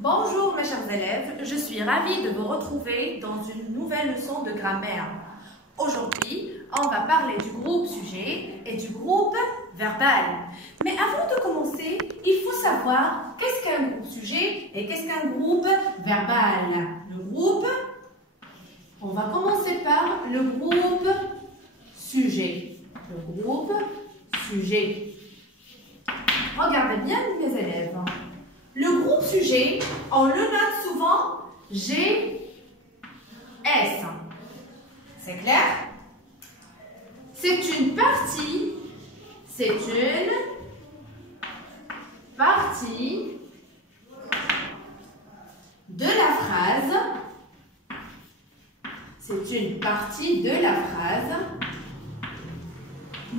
Bonjour mes chers élèves, je suis ravie de vous retrouver dans une nouvelle leçon de grammaire. Aujourd'hui, on va parler du groupe sujet et du groupe verbal. Mais avant de commencer, il faut savoir qu'est-ce qu'un groupe sujet et qu'est-ce qu'un groupe verbal. Le groupe, on va commencer par le groupe sujet. Le groupe sujet. Regardez bien mes élèves. Le groupe sujet, on le note souvent GS. C'est clair? C'est une partie de la phrase. C'est une partie de la phrase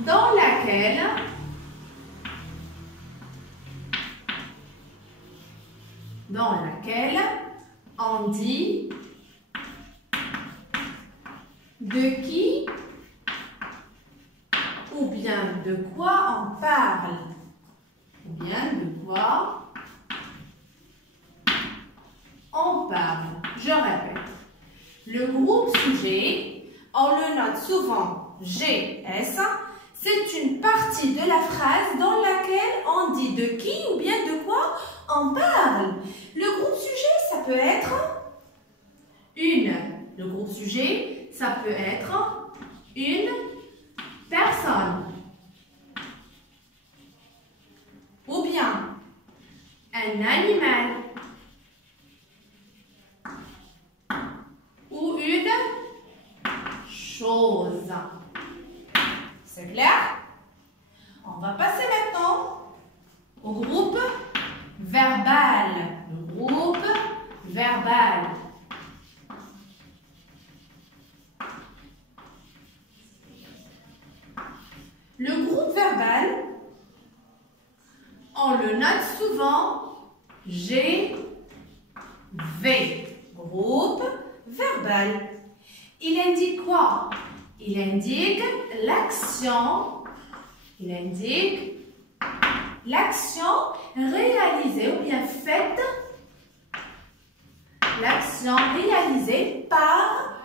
dans laquelle on dit de qui ou bien de quoi on parle. Ou bien de quoi on parle. Je répète. Le groupe sujet, on le note souvent GS. C'est une partie de la phrase dans laquelle on dit de qui ou bien de quoi on parle. Le groupe sujet, ça peut être le groupe sujet, ça peut être une personne. Ou bien un animal. Ou une chose. C'est clair? On va passer maintenant au groupe verbal. Le groupe verbal. Le groupe verbal, on le note souvent GV. Groupe verbal. Il indique quoi? Il indique l'action. Il indique l'action réalisée ou bien faite. L'action réalisée par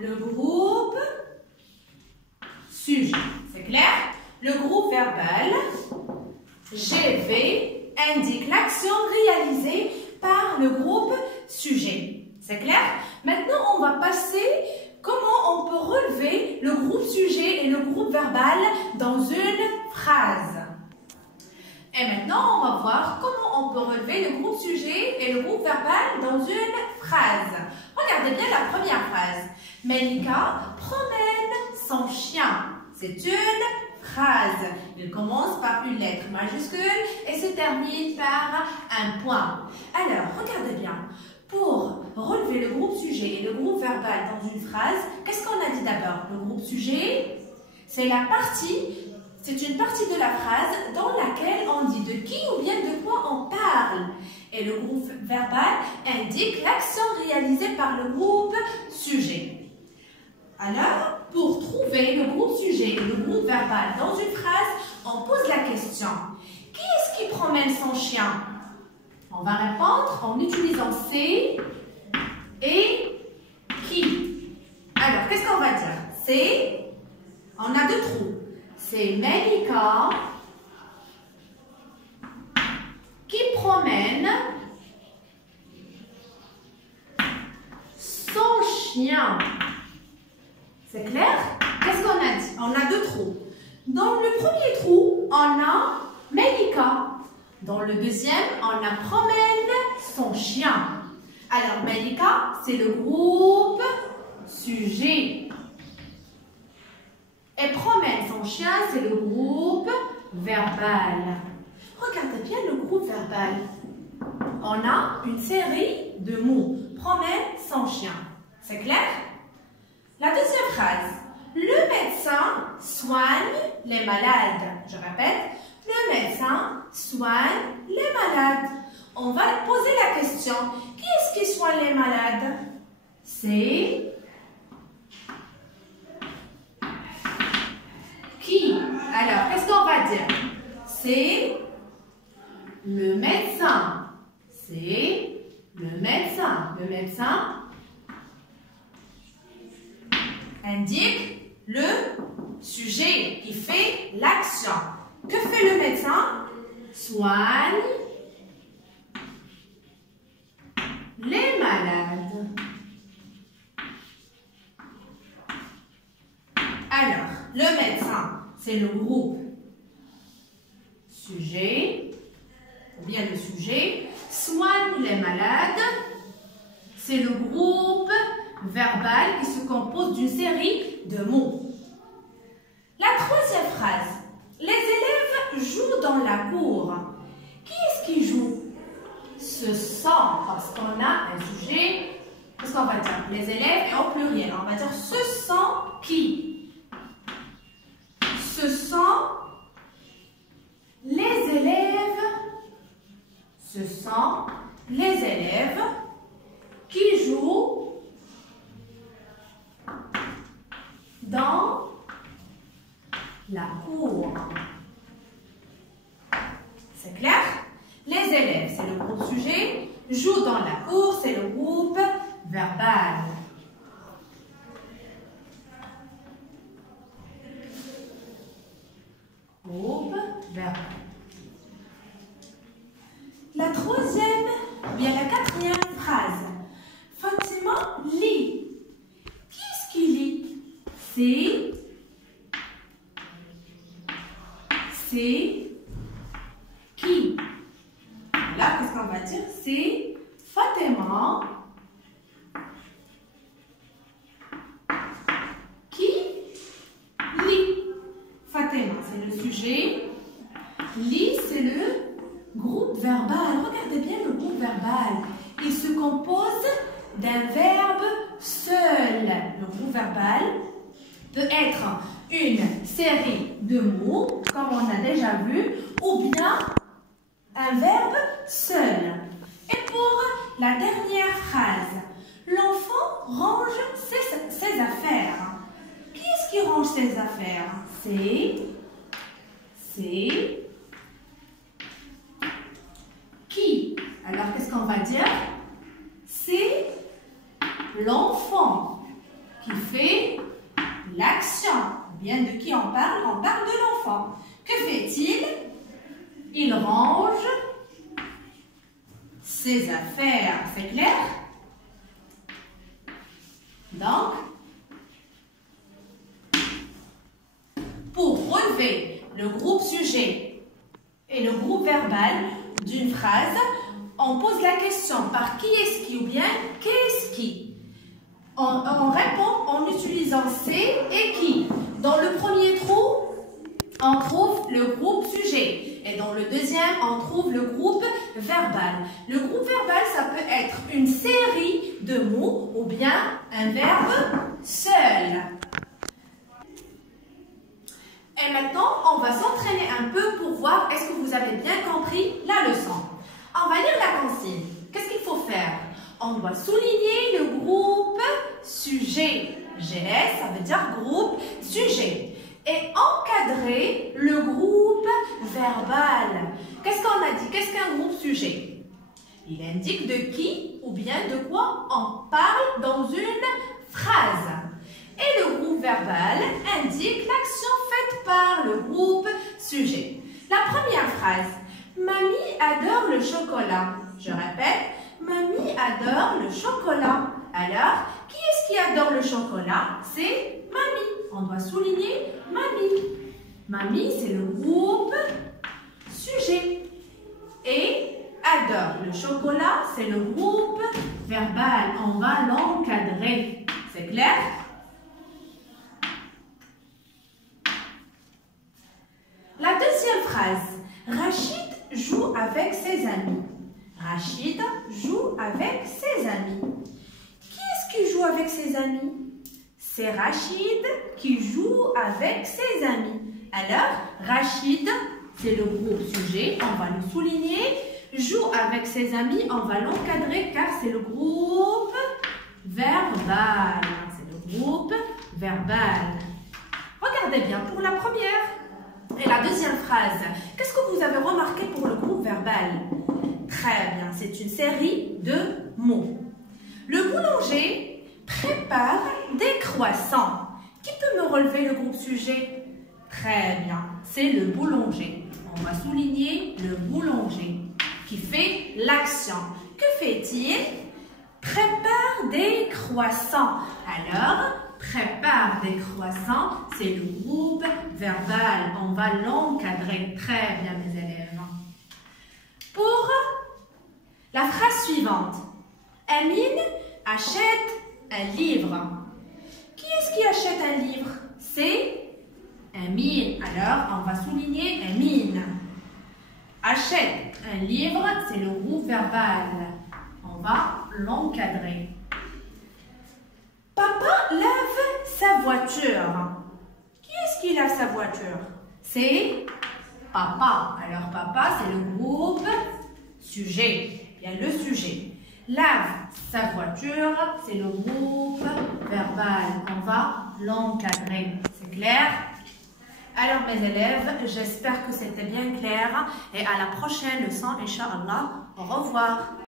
le groupe sujet. C'est clair? Le groupe verbal GV indique l'action réalisée par le groupe sujet. C'est clair? Maintenant, on va passer comment on peut relever le groupe sujet et le groupe verbal dans une phrase. Et maintenant, on va voir comment on peut relever le groupe sujet et le groupe verbal dans une phrase. Regardez bien la première phrase. Melika promène son chien. C'est une phrase. Il commence par une lettre majuscule et se termine par un point. Alors, regardez bien. Pour relever le groupe sujet et le groupe verbal dans une phrase, qu'est-ce qu'on a dit d'abord? Le groupe sujet, c'est une partie de la phrase dans laquelle on dit de qui ou bien de quoi on parle. Et le groupe verbal indique l'action réalisée par le groupe sujet. Alors, pour trouver le groupe sujet et le groupe verbal dans une phrase, on pose la question. Qui est-ce qui promène son chien? On va répondre en utilisant c'est et qui. Alors, qu'est-ce qu'on va dire? C'est, on a deux trous. C'est Melika qui promène son chien. C'est clair? Qu'est-ce qu'on a dit? On a deux trous. Dans le premier trou, on a Melika. Dans le deuxième, on a promène son chien. Alors, Melika, c'est le groupe sujet. Et promène son chien, c'est le groupe verbal. Regardez bien le groupe verbal. On a une série de mots. Promène son chien. C'est clair? La deuxième phrase. Le médecin soigne les malades. Je répète. Le médecin soigne les malades. On va poser la question. Qui est-ce qui soigne les malades? C'est qui? Alors, qu'est-ce qu'on va dire? C'est le médecin. C'est le médecin. Le médecin indique le sujet qui fait l'action. Que fait le médecin? Soigne les malades. Alors, le médecin, c'est le groupe sujet, ou bien le sujet. Soigne les malades, c'est le groupe verbal qui se compose d'une série de mots. La troisième phrase. Les élèves jouent dans la cour. Qui est-ce qui joue? Ce sont, parce qu'on a un sujet, qu'est-ce qu'on va dire? Les élèves et au pluriel. On va dire ce sont qui? Ce sont les élèves. Ce sont les élèves qui jouent dans la cour. C'est clair? Les élèves, c'est le groupe sujet. Jouent dans la cour, c'est le groupe verbal. Groupe verbal. La troisième, bien la quatrième phrase. Fatima lit. Qui est-ce qui lit? C'est qui? Là, qu'est-ce qu'on va dire? C'est Fatima qui lit. Fatima, c'est le sujet. Lit, c'est le groupe verbal. Regardez bien le groupe verbal. Il se compose d'un verbe seul. Le groupe verbal peut être une série de mots, comme on a déjà vu, ou bien un verbe seul. Et pour la dernière phrase, l'enfant range ses affaires. Qui est-ce qui range ses affaires? C'est qui? Alors, qu'est-ce qu'on va dire? C'est l'enfant qui fait l'action. Bien, de qui on parle? On parle de l'enfant. Que fait-il? Il range ses affaires. C'est clair? Donc, pour relever le groupe sujet et le groupe verbal d'une phrase, on pose la question par qui est-ce qui ou bien qu'est-ce qui. On répond en utilisant c'est et qui. Dans le premier trou, on trouve le groupe sujet. Et dans le deuxième, on trouve le groupe verbal. Le groupe verbal, ça peut être une série de mots ou bien un verbe seul. Et maintenant, on va s'entraîner un peu pour voir est-ce que vous avez bien compris la leçon. On va lire la consigne. Qu'est-ce qu'il faut faire? On doit souligner le groupe sujet. GS, ça veut dire groupe sujet. Et encadrer le groupe verbal. Qu'est-ce qu'on a dit? Qu'est-ce qu'un groupe sujet? Il indique de qui ou bien de quoi on parle dans une phrase. Et le groupe verbal indique l'action faite par le groupe sujet. La première phrase. Mamie adore le chocolat. Je répète. Mamie adore le chocolat. Alors, qui est-ce qui adore le chocolat? C'est mamie. On doit souligner mamie. Mamie, c'est le groupe sujet. Et adore le chocolat, c'est le groupe verbal. On va l'encadrer. C'est clair? La deuxième phrase. Rachid joue avec ses amis. Rachid joue avec ses amis. Qui est-ce qui joue avec ses amis? C'est Rachid qui joue avec ses amis. Alors, Rachid, c'est le groupe sujet, on va le souligner. Joue avec ses amis, on va l'encadrer car c'est le groupe verbal. C'est le groupe verbal. Regardez bien pour la première. Et la deuxième phrase, qu'est-ce que vous avez remarqué pour le groupe verbal? Très bien, c'est une série de mots. Le boulanger prépare des croissants. Qui peut me relever le groupe sujet? Très bien, c'est le boulanger. On va souligner le boulanger qui fait l'action. Que fait-il? Prépare des croissants. Alors, prépare des croissants, c'est le groupe verbal. On va l'encadrer. Très bien, mes élèves. Pour la phrase suivante, Amine achète un livre. Qui est-ce qui achète un livre? C'est Amine. Alors, on va souligner Amine. Achète un livre, c'est le groupe verbal. On va l'encadrer. Papa lave sa voiture. Qui est-ce qui lave sa voiture? C'est papa. Alors, papa, c'est le groupe sujet. Il y a le sujet. Lave sa voiture, c'est le groupe verbal. On va l'encadrer. C'est clair? Alors, mes élèves, j'espère que c'était bien clair. Et à la prochaine leçon, Inch'Allah. Au revoir.